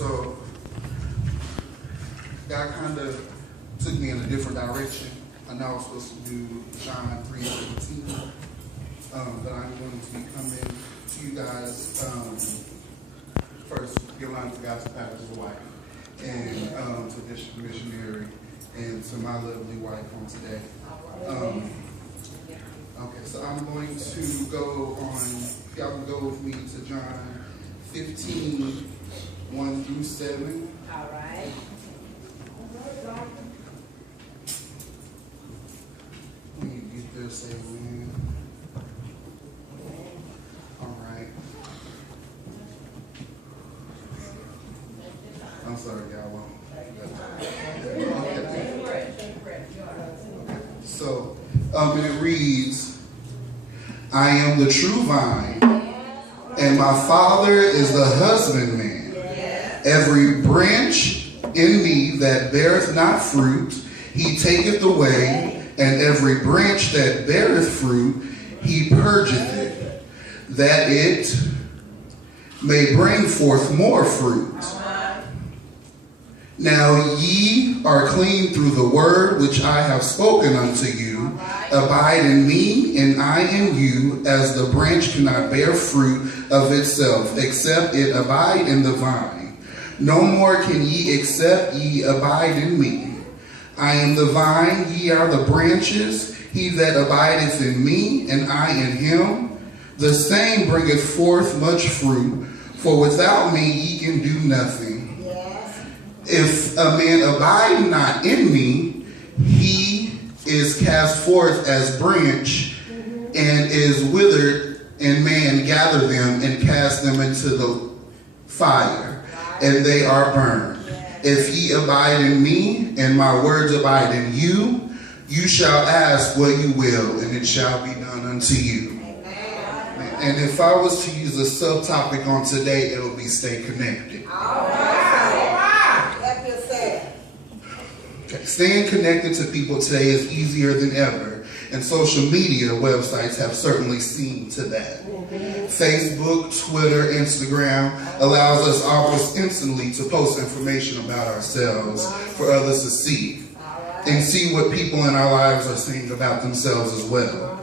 So God kind of took me in a different direction. I know I was supposed to do John 3:17, but I'm going to be coming to you guys first. Give honor to God's pastor's wife and to Bishop Missionary and to my lovely wife on today. Okay, so I'm going to go on. Y'all can go with me to John 15, 1 through 7. All right. When you get there, say amen. All right. I'm sorry, y'all. So, and it reads, I am the true vine, and my Father is the husbandman. Every branch in me that beareth not fruit, he taketh away, and every branch that beareth fruit, he purgeth it, that it may bring forth more fruit. Now ye are clean through the word which I have spoken unto you. Abide in me, and I in you, as the branch cannot bear fruit of itself, except it abide in the vine. No more can ye, except ye abide in me. I am the vine, ye are the branches. He that abideth in me, and I in him, the same bringeth forth much fruit. For without me ye can do nothing. If a man abide not in me, he is cast forth as branch and is withered, and man gather them and cast them into the fire, and they are burned. If ye abide in me, and my words abide in you, you shall ask what you will, and it shall be done unto you. And if I was to use a subtopic on today, it'll be stay connected. Okay. Staying connected to people today is easier than ever, and social media websites have certainly seen to that. Facebook, Twitter, Instagram allows us almost instantly to post information about ourselves for others to see, and see what people in our lives are saying about themselves as well.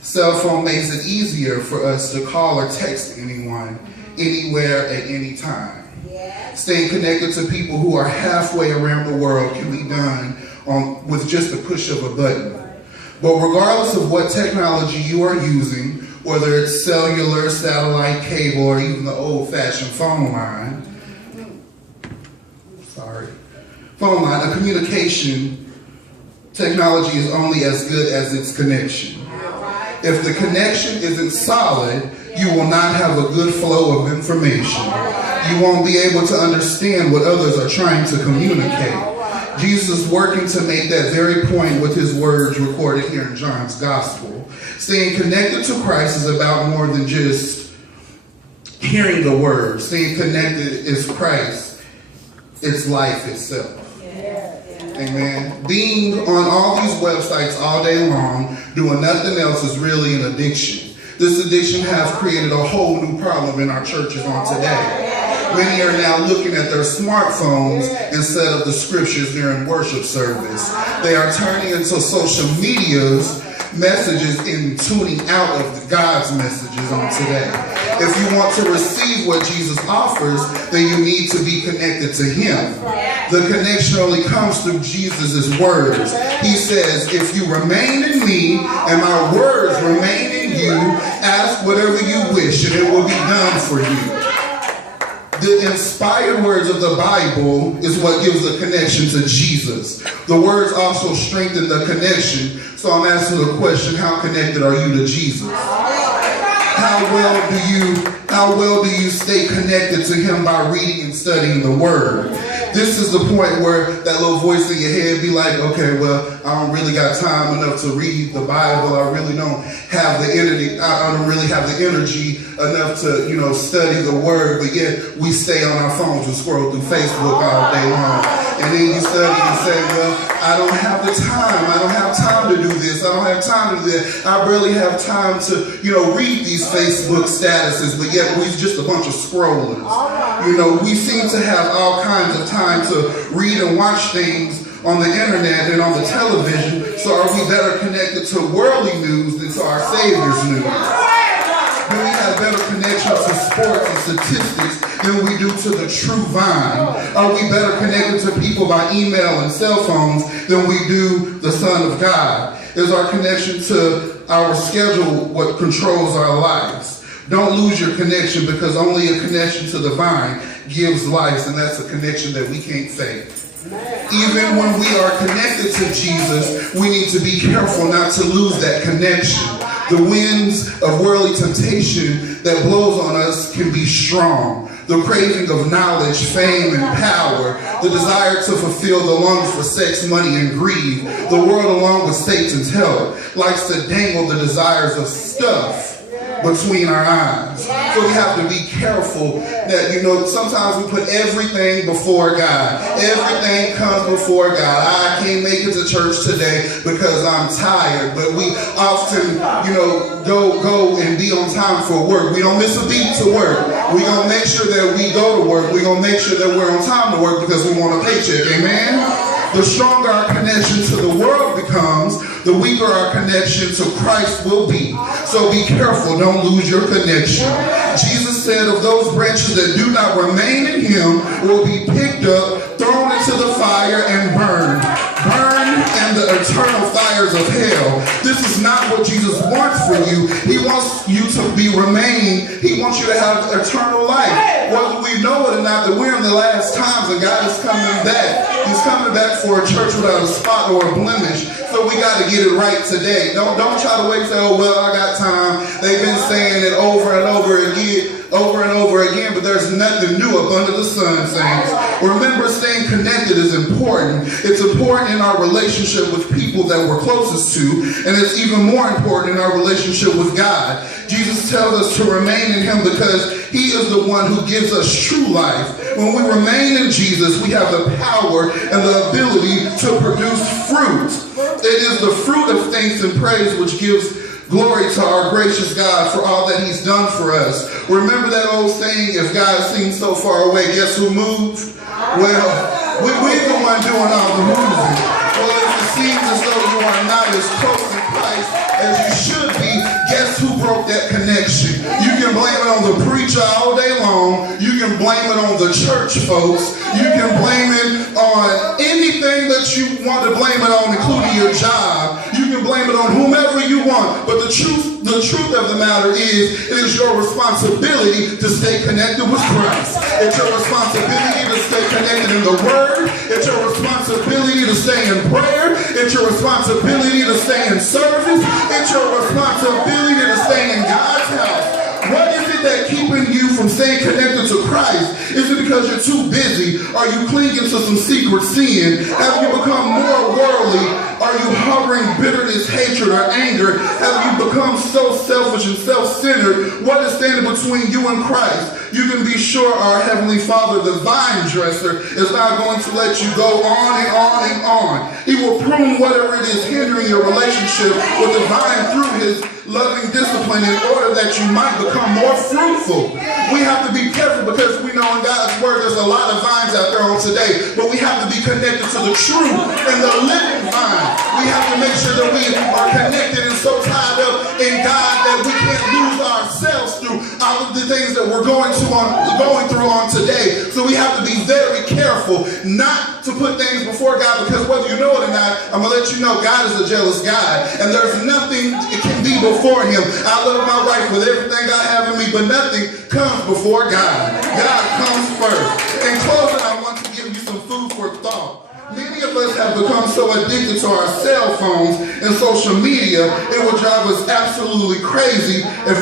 Cell phone makes it easier for us to call or text anyone, anywhere, at any time. Staying connected to people who are halfway around the world can be done with just a push of a button. But regardless of what technology you are using, whether it's cellular, satellite, cable, or even the old-fashioned phone line, a communication technology is only as good as its connection. If the connection isn't solid, you will not have a good flow of information. You won't be able to understand what others are trying to communicate. Jesus is working to make that very point with his words recorded here in John's Gospel. Staying connected to Christ is about more than just hearing the word. Staying connected is Christ. It's life itself. Amen. Being on all these websites all day long, doing nothing else, is really an addiction. This addiction has created a whole new problem in our churches on today. Many are now looking at their smartphones instead of the scriptures during worship service. They are turning into social media's messages and tuning out of God's messages on today. If you want to receive what Jesus offers, then you need to be connected to him. The connection only comes through Jesus' words. He says, if you remain in me and my words remain in you, ask whatever you wish and it will be done for you. The inspired words of the Bible is what gives the connection to Jesus. The words also strengthen the connection. So I'm asking the question, how connected are you to Jesus? How well do you stay connected to him by reading and studying the word? This is the point where that little voice in your head be like, okay, well, I don't really got time enough to read the Bible. I really don't have the energy. I don't really have the energy enough to, study the word. But yet we stay on our phones and scroll through Facebook all day long. And then you study and say, well, I don't have the time. I don't have time to do this. I don't have time to do that. I barely have time to, read these Facebook statuses. But yet we're just a bunch of scrollers. You know, we seem to have all kinds of time to read and watch things on the internet and on the television, so are we better connected to worldly news than to our Savior's news? Do we have better connection to sports and statistics than we do to the true vine? Are we better connected to people by email and cell phones than we do the Son of God? Is our connection to our schedule what controls our lives? Don't lose your connection, because only a connection to the vine gives life, and that's a connection that we can't fake. Even when we are connected to Jesus, we need to be careful not to lose that connection. The winds of worldly temptation that blows on us can be strong. The craving of knowledge, fame, and power, the desire to fulfill the longing for sex, money, and greed, the world, along with Satan's help, likes to dangle the desires of stuff between our eyes. So we have to be careful that, you know, sometimes we put everything before God. Everything comes before God. I can't make it to church today because I'm tired. But we often, you know, go and be on time for work. We don't miss a beat to work. We're going to make sure that we go to work. We're going to make sure that we're on time to work because we want a paycheck. Amen? The stronger our connection to the world becomes, the weaker our connection to Christ will be. So be careful, don't lose your connection. Jesus said of those branches that do not remain in him will be picked up, thrown into the fire, and burned. Burn in the eternal fires of hell. This is not what Jesus wants for you. He wants you to be remaining. He wants you to have eternal life. Whether we know it or not, that we're in the last times and God is coming back. He's coming back for a church without a spot or a blemish. So we got to get it right today. Don't try to wait and say, oh, well, I got time. They've been saying it over and over again, but there's nothing new up under the sun, saints. Remember, staying connected is important. It's important in our relationship with people that we're closest to, and it's even more important in our relationship with God. Jesus tells us to remain in him because he is the one who gives us true life. When we remain in Jesus, we have the power and the ability to produce fruit. It is the fruit of thanks and praise which gives glory to our gracious God for all that he's done for us. Remember that old saying, if God seems so far away, guess who moved? Well, we're the one doing all the moving. Well, if it seems as though you are not as close to Christ as you should be, guess who broke that connection? You can blame it on the preacher all day long. You can blame it on the church folks. You can blame it on anything that you want to blame it on, including your job. You can blame it on whomever you want. But the truth of the matter is, it is your responsibility to stay connected with Christ. It's your responsibility to stay connected in the Word. It's your responsibility to stay in prayer. It's your responsibility to stay in service. It's your responsibility to stay in God's house. What is it that keeping you from staying connected to Christ? Is it because you're too busy? Are you clinging to some secret sin? Have you become more worldly? Are you harboring bitterness, hatred, or anger? Have you become so selfish and self-centered? What is standing between you and Christ? You can be sure our Heavenly Father, the vine dresser, is not going to let you go on and on and on. He will prune whatever it is hindering your relationship with the vine through his loving discipline in order that you might become more fruitful. We have to be careful because we know in God's word there's a lot of vines out there on today, but we have to be connected to the true and the living vine. We have to make sure that we are connected and so tied up in God that we can't lose ourselves through all of the things that we're going through on today. So we have to be very careful not to put things before God, because whether you know it or not, I'm going to let you know God is a jealous God, and there's nothing it can be before him. I love my wife with everything I have in me, but nothing comes before God. God comes first. In closing, I want to give you some food for thought. Many of us have become so addicted to our cell phones and social media, it would drive us absolutely crazy if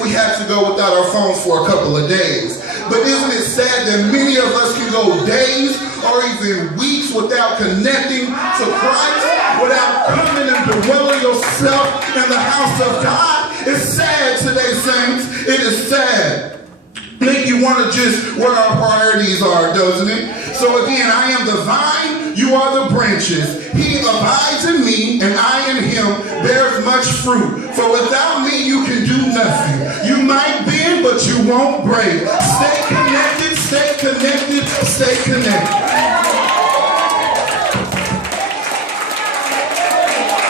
we had to go without our phones for a couple of days. But isn't it sad that many of us can go days or even weeks without connecting to Christ, without coming and dwelling yourself in the house of God? It's sad today, saints. It is sad. Make you wonder just what our priorities are, doesn't it? So again, I am the vine, you are the branches. He abides in me, and I in him bears much fruit. For without me, you can do nothing. You might bend, but you won't break. Stay connected, connected, stay connected.